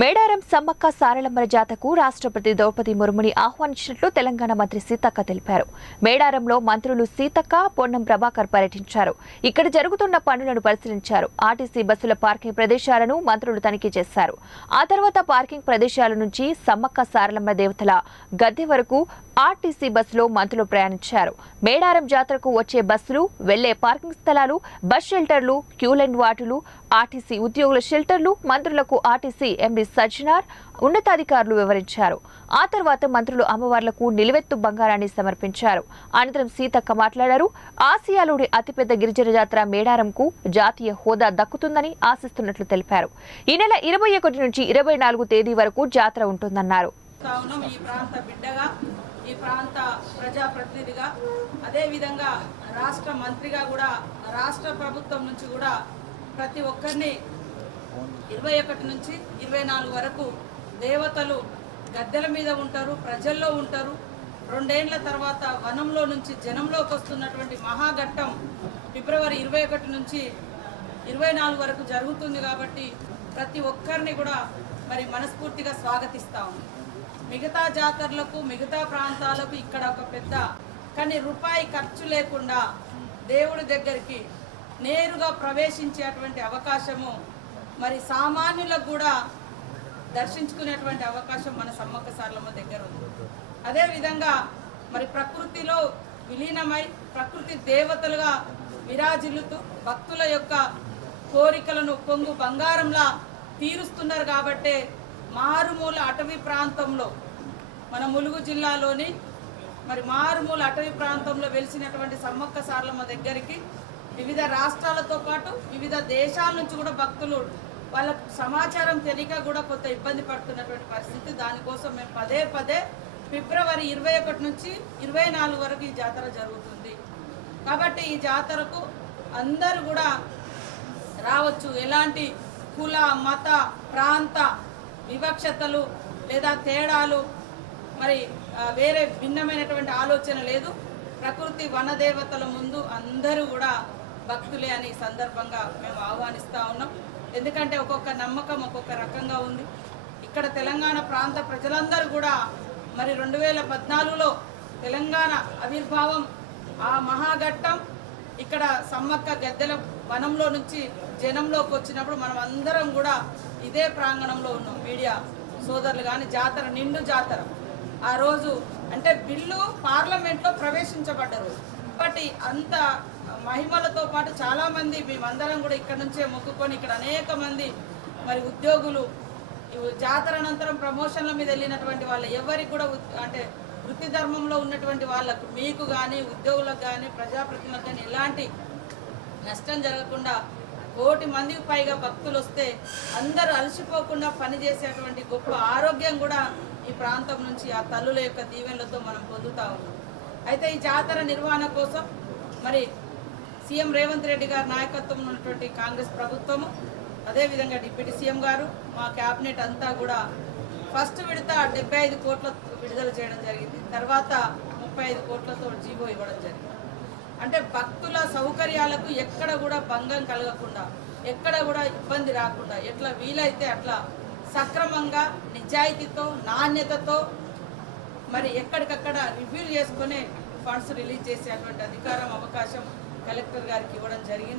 మేడారం సమ్మక్క సారలమ్మల జాతరకు రాష్ట్రపతి ద్రౌపది ముర్ముని ఆహ్వానించినట్లు తెలంగాణ మంత్రి సీతక్క తెలిపారు. మేడారంలో మంత్రులు సీతక్క, పొన్నం ప్రభాకర్ పర్యటించారు. ఇక్కడ జరుగుతున్న పనులను పరిశీలించారు. ఆర్టీసీ బస్సుల పార్కింగ్ ప్రదేశాలను మంత్రులు తనిఖీ చేశారు. ఆ తర్వాత పార్కింగ్ ప్రదేశాల నుంచి సమ్మక్క సారలమ్మ దేవతల గద్దె వరకు ఆర్టీసీ బస్సులో మంత్రులు ప్రయాణించారు. మేడారం జాతరకు వచ్చే బస్సులు, వెళ్లే పార్కింగ్ స్థలాలు, బస్ షెల్టర్లు, క్యూలైన్ వార్డులు, ఆర్టీసీ ఉద్యోగుల షెల్టర్లు మంత్రులకు ఆర్టీసీ ఎండీ సజ్జనార్, ఉన్నతాధికారులు వివరించారు. ఆ తర్వాత మంత్రులు అమ్మవార్లకు నిలువెత్తు బంగారాన్ని సమర్పించారు. అనంతరం సీతక్క మాట్లాడారు. ఆసియాలోని అతిపెద్ద గిరిజన జాతర మేడారంకు జాతీయ హోదా దక్కుతుందని ఆశిస్తున్నట్లు తెలిపారు. ఈ నెల 21 నుంచి 24 తేదీ వరకు జాతర ఉంటుందన్నారు. ఈ ప్రాంత ప్రజాప్రతినిధిగా అదేవిధంగా రాష్ట్ర మంత్రిగా కూడా రాష్ట్ర ప్రభుత్వం నుంచి కూడా ప్రతి ఒక్కరిని 21 నుంచి 24 వరకు దేవతలు గద్దెల మీద ఉంటారు, ప్రజల్లో ఉంటారు. 2 ఏళ్ల తర్వాత వనంలో నుంచి జనంలోకి వస్తున్నటువంటి మహాఘట్టం ఫిబ్రవరి 21 నుంచి 24 వరకు జరుగుతుంది. కాబట్టి ప్రతి ఒక్కరిని కూడా మరి మనస్ఫూర్తిగా స్వాగతిస్తా ఉన్నాం. మిగతా జాతరలకు, మిగతా ప్రాంతాలకు ఇక్కడ ఒక పెద్ద కానీ రూపాయి ఖర్చు లేకుండా దేవుడి దగ్గరికి నేరుగా ప్రవేశించేటువంటి అవకాశము, మరి సామాన్యులకు కూడా దర్శించుకునేటువంటి అవకాశం మన సమ్మక్క సారలమ్మ దగ్గర ఉంది. అదేవిధంగా మరి ప్రకృతిలో విలీనమై ప్రకృతి దేవతలుగా విరాజిల్లుతూ భక్తుల యొక్క కోరికలను కొంగు బంగారంలా తీరుస్తున్నారు. కాబట్టే మారుమూల అటవీ ప్రాంతంలో మన ములుగు జిల్లాలోని మరి మారుమూల అటవీ ప్రాంతంలో వెలిసినటువంటి సమ్మక్క సారలమ్మ దగ్గరికి వివిధ రాష్ట్రాలతో పాటు వివిధ దేశాల నుంచి కూడా భక్తులు వాళ్ళకు సమాచారం తెలియక కూడా కొంత ఇబ్బంది పడుతున్నటువంటి పరిస్థితి. దానికోసం మేము పదే పదే ఫిబ్రవరి 21 నుంచి 24 వరకు ఈ జాతర జరుగుతుంది. కాబట్టి ఈ జాతరకు అందరూ కూడా రావచ్చు. ఎలాంటి కుల, మత, ప్రాంత వివక్షతలు లేదా తేడాలు, మరి వేరే భిన్నమైనటువంటి ఆలోచన లేదు. ప్రకృతి వనదేవతల ముందు అందరూ కూడా భక్తులే అని సందర్భంగా మేము ఆహ్వానిస్తూ ఉన్నాం. ఎందుకంటే ఒక్కొక్క నమ్మకం ఒక్కొక్క రకంగా ఉంది. ఇక్కడ తెలంగాణ ప్రాంత ప్రజలందరూ కూడా మరి 2014లో తెలంగాణ ఆవిర్భావం, ఆ మహాఘట్టం ఇక్కడ సమ్మక్క గద్దెల వనంలో నుంచి జనంలోకి వచ్చినప్పుడు మనం అందరం కూడా ఇదే ప్రాంగణంలో ఉన్నాం. మీడియా సోదరులు కానీ జాతర నిండు జాతర ఆ రోజు అంటే బిల్లు పార్లమెంట్లో ప్రవేశించబడ్డారు. బట్ అంత మహిమలతో పాటు చాలామంది మేమందరం కూడా ఇక్కడ నుంచే మొక్కుకొని ఇక్కడ అనేక మంది మరి ఉద్యోగులు జాతర అనంతరం ప్రమోషన్ల మీద వెళ్ళినటువంటి వాళ్ళు ఎవరికి కూడా అంటే వృత్తి ధర్మంలో ఉన్నటువంటి వాళ్ళకు, మీకు కానీ ఉద్యోగులకు కానీ ప్రజాప్రతినిధులకు కానీ ఎలాంటి నష్టం జరగకుండా 1,000 మందికి పైగా భక్తులు వస్తే అందరూ అలసిపోకుండా పనిచేసేటువంటి గొప్ప ఆరోగ్యం కూడా ఈ ప్రాంతం నుంచి ఆ తల్లుల యొక్క దీవెనలతో మనం పొందుతా ఉన్నాం. అయితే ఈ జాతర నిర్వహణ కోసం మరి సీఎం రేవంత్ రెడ్డి గారి నాయకత్వం ఉన్నటువంటి కాంగ్రెస్ ప్రభుత్వము, అదేవిధంగా డిప్యూటీ సీఎం గారు, మా క్యాబినెట్ అంతా కూడా ఫస్ట్ విడత 75 కోట్ల విడుదల చేయడం జరిగింది. తర్వాత 35 కోట్లతో జీవో ఇవ్వడం జరిగింది. అంటే భక్తుల సౌకర్యాలకు ఎక్కడ కూడా భంగం కలగకుండా, ఎక్కడ కూడా ఇబ్బంది రాకుండా ఎట్లా వీలైతే అట్లా సక్రమంగా, నిజాయితీతో, నాణ్యతతో మరి ఎక్కడికక్కడ రివ్యూ చేసుకునే ఫండ్స్ రిలీజ్ చేసేటువంటి అధికారం, అవకాశం కలెక్టర్ గారికి ఇవ్వడం జరిగింది.